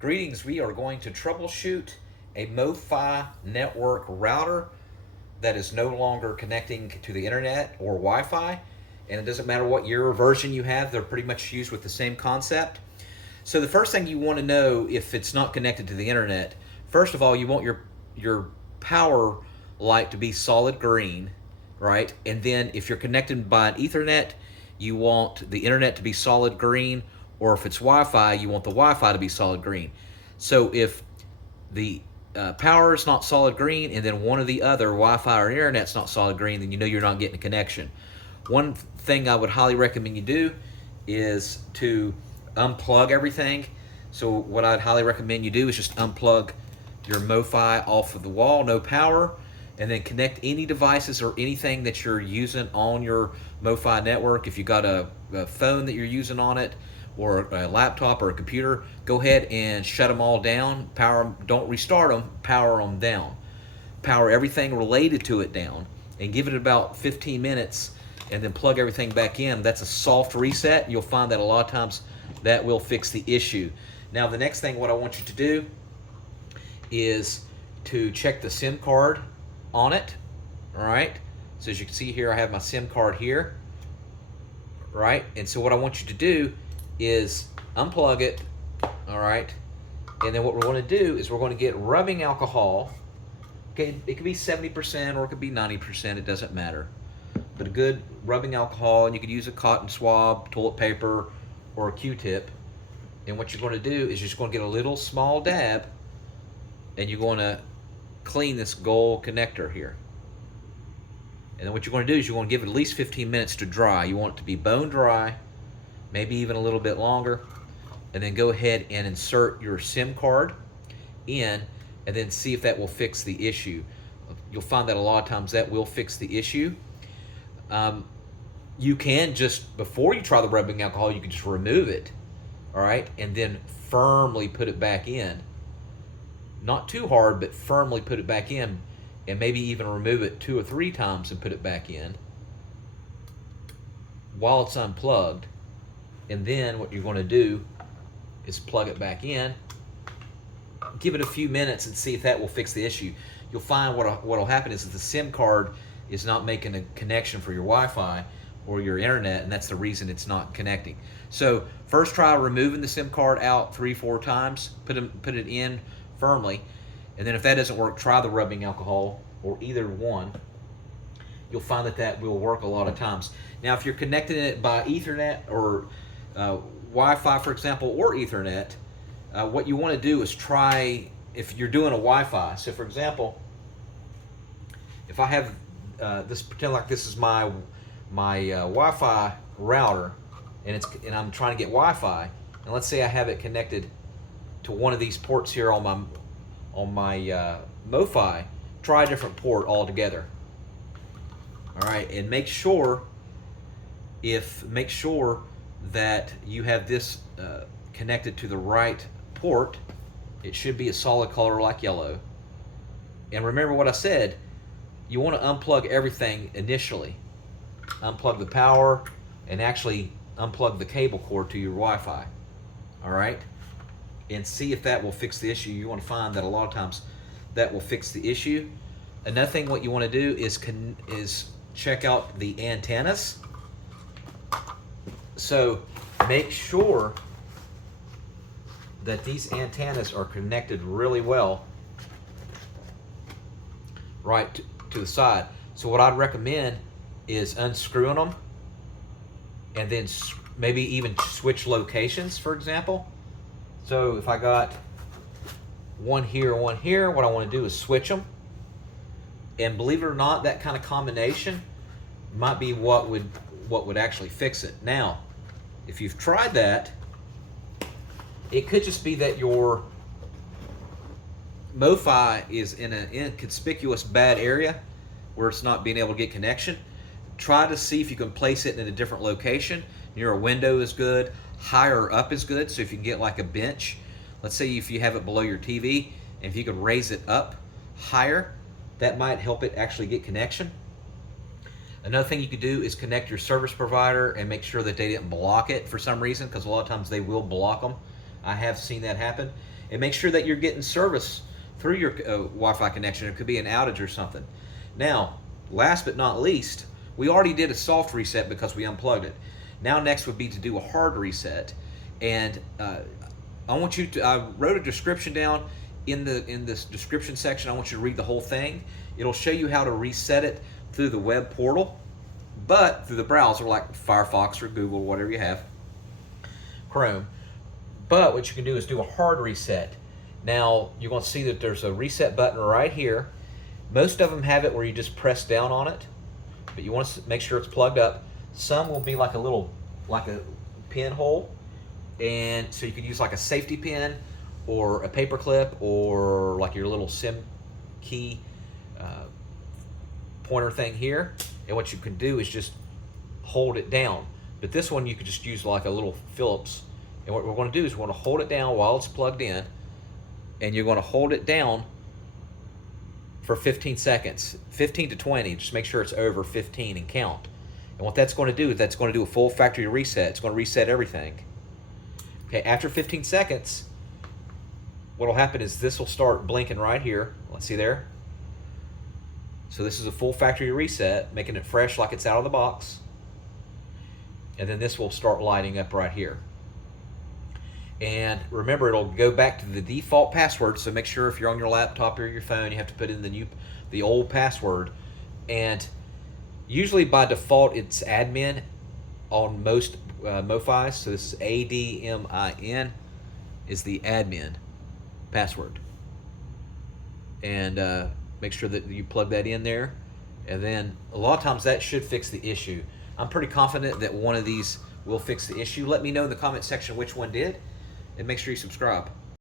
Greetings, we are going to troubleshoot a MOFI network router that is no longer connecting to the internet or Wi-Fi, and it doesn't matter what year or version you have, they're pretty much used with the same concept. So the first thing you want to know if it's not connected to the internet, first of all, you want your power light to be solid green, right? And then if you're connected by an Ethernet, you want the internet to be solid green, or if it's Wi-Fi, you want the Wi-Fi to be solid green. So if the power is not solid green and then one or the other, Wi-Fi or internet's not solid green, then you know you're not getting a connection. One thing I would highly recommend you do is to unplug everything. So what I'd highly recommend you do is just unplug your MOFI off of the wall, no power, and then connect any devices or anything that you're using on your MOFI network. If you got a phone that you're using on it, or a laptop or a computer, go ahead and shut them all down. Don't restart them, power them down. Power everything related to it down and give it about 15 minutes and then plug everything back in. That's a soft reset. You'll find that a lot of times that will fix the issue. Now the next thing what I want you to do is to check the SIM card on it, all right? So as you can see here, I have my SIM card here, right? And so what I want you to do is unplug it, all right? And then what we're going to do is we're going to get rubbing alcohol. Okay, it could be 70% or it could be 90%, it doesn't matter. But a good rubbing alcohol, and you could use a cotton swab, toilet paper, or a Q-tip. And what you're going to do is you're just going to get a little small dab, and you're going to clean this gold connector here. And then what you're going to do is you're going to give it at least 15 minutes to dry. You want it to be bone dry, maybe even a little bit longer, and then go ahead and insert your SIM card in and then see if that will fix the issue. You'll find that a lot of times that will fix the issue. You can just, before you try the rubbing alcohol, you can just remove it, all right, and then firmly put it back in. Not too hard, but firmly put it back in, and maybe even remove it 2 or 3 times and put it back in while it's unplugged. And then what you're going to do is plug it back in, give it a few minutes and see if that will fix the issue. You'll find what will happen is that the SIM card is not making a connection for your Wi-Fi or your internet, and that's the reason it's not connecting. So first try removing the SIM card out 3-4 times, put it in firmly, and then if that doesn't work, try the rubbing alcohol or either one. You'll find that that will work a lot of times. Now if you're connecting it by Ethernet or Wi-Fi, for example, or Ethernet, what you want to do is try, if you're doing a Wi-Fi, so for example, if I have this, pretend like this is my Wi-Fi router, and I'm trying to get Wi-Fi, and let's say I have it connected to one of these ports here on my MOFI. Try a different port altogether. All right, and make sure that you have this connected to the right port. It should be a solid color like yellow. And remember what I said, you want to unplug everything initially. Unplug the power and actually unplug the cable cord to your Wi-Fi. All right? And see if that will fix the issue. You want to find that a lot of times that will fix the issue. Another thing what you want to do is check out the antennas. So make sure that these antennas are connected really well right to the side. So what I'd recommend is unscrewing them and then maybe even switch locations, for example. So if I got one here, what I want to do is switch them. And believe it or not, that kind of combination might be what would actually fix it. Now, if you've tried that, it could just be that your MOFI is in an inconspicuous bad area where it's not being able to get connection. Try to see if you can place it in a different location. Near a window is good, higher up is good, so if you can get like a bench, let's say if you have it below your TV, and if you could raise it up higher, that might help it actually get connection. Another thing you could do is connect your service provider and make sure that they didn't block it for some reason, because a lot of times they will block them. I have seen that happen. and make sure that you're getting service through your Wi-Fi connection. It could be an outage or something. Now, last but not least, we already did a soft reset because we unplugged it. Now next would be to do a hard reset, and I want you to. I wrote a description down in this description section. I want you to read the whole thing. It'll show you how to reset it through the web portal, but through the browser like Firefox or Google, whatever you have, Chrome. But what you can do is do a hard reset. Now you're going to see that there's a reset button right here. Most of them have it where you just press down on it, but you want to make sure it's plugged up. Some will be like a pinhole, and so you could use like a safety pin or a paper clip or like your little SIM key pointer thing here. And what you can do is just hold it down. But this one you could just use like a little Phillips. And what we're going to do is we're going to hold it down while it's plugged in, and you're going to hold it down for 15 seconds, 15 to 20. Just make sure it's over 15 and count. And what that's going to do is that's going to do a full factory reset. It's going to reset everything. Okay, after 15 seconds, what will happen is this will start blinking right here. Let's see there. So this is a full factory reset, making it fresh like it's out of the box. And then this will start lighting up right here. And remember, it'll go back to the default password, so make sure if you're on your laptop or your phone, you have to put in the old password. And usually by default, it's admin on most MOFIs. So this is ADMIN is the admin password. And make sure that you plug that in there. And then a lot of times that should fix the issue. I'm pretty confident that one of these will fix the issue. Let me know in the comment section which one did, and make sure you subscribe.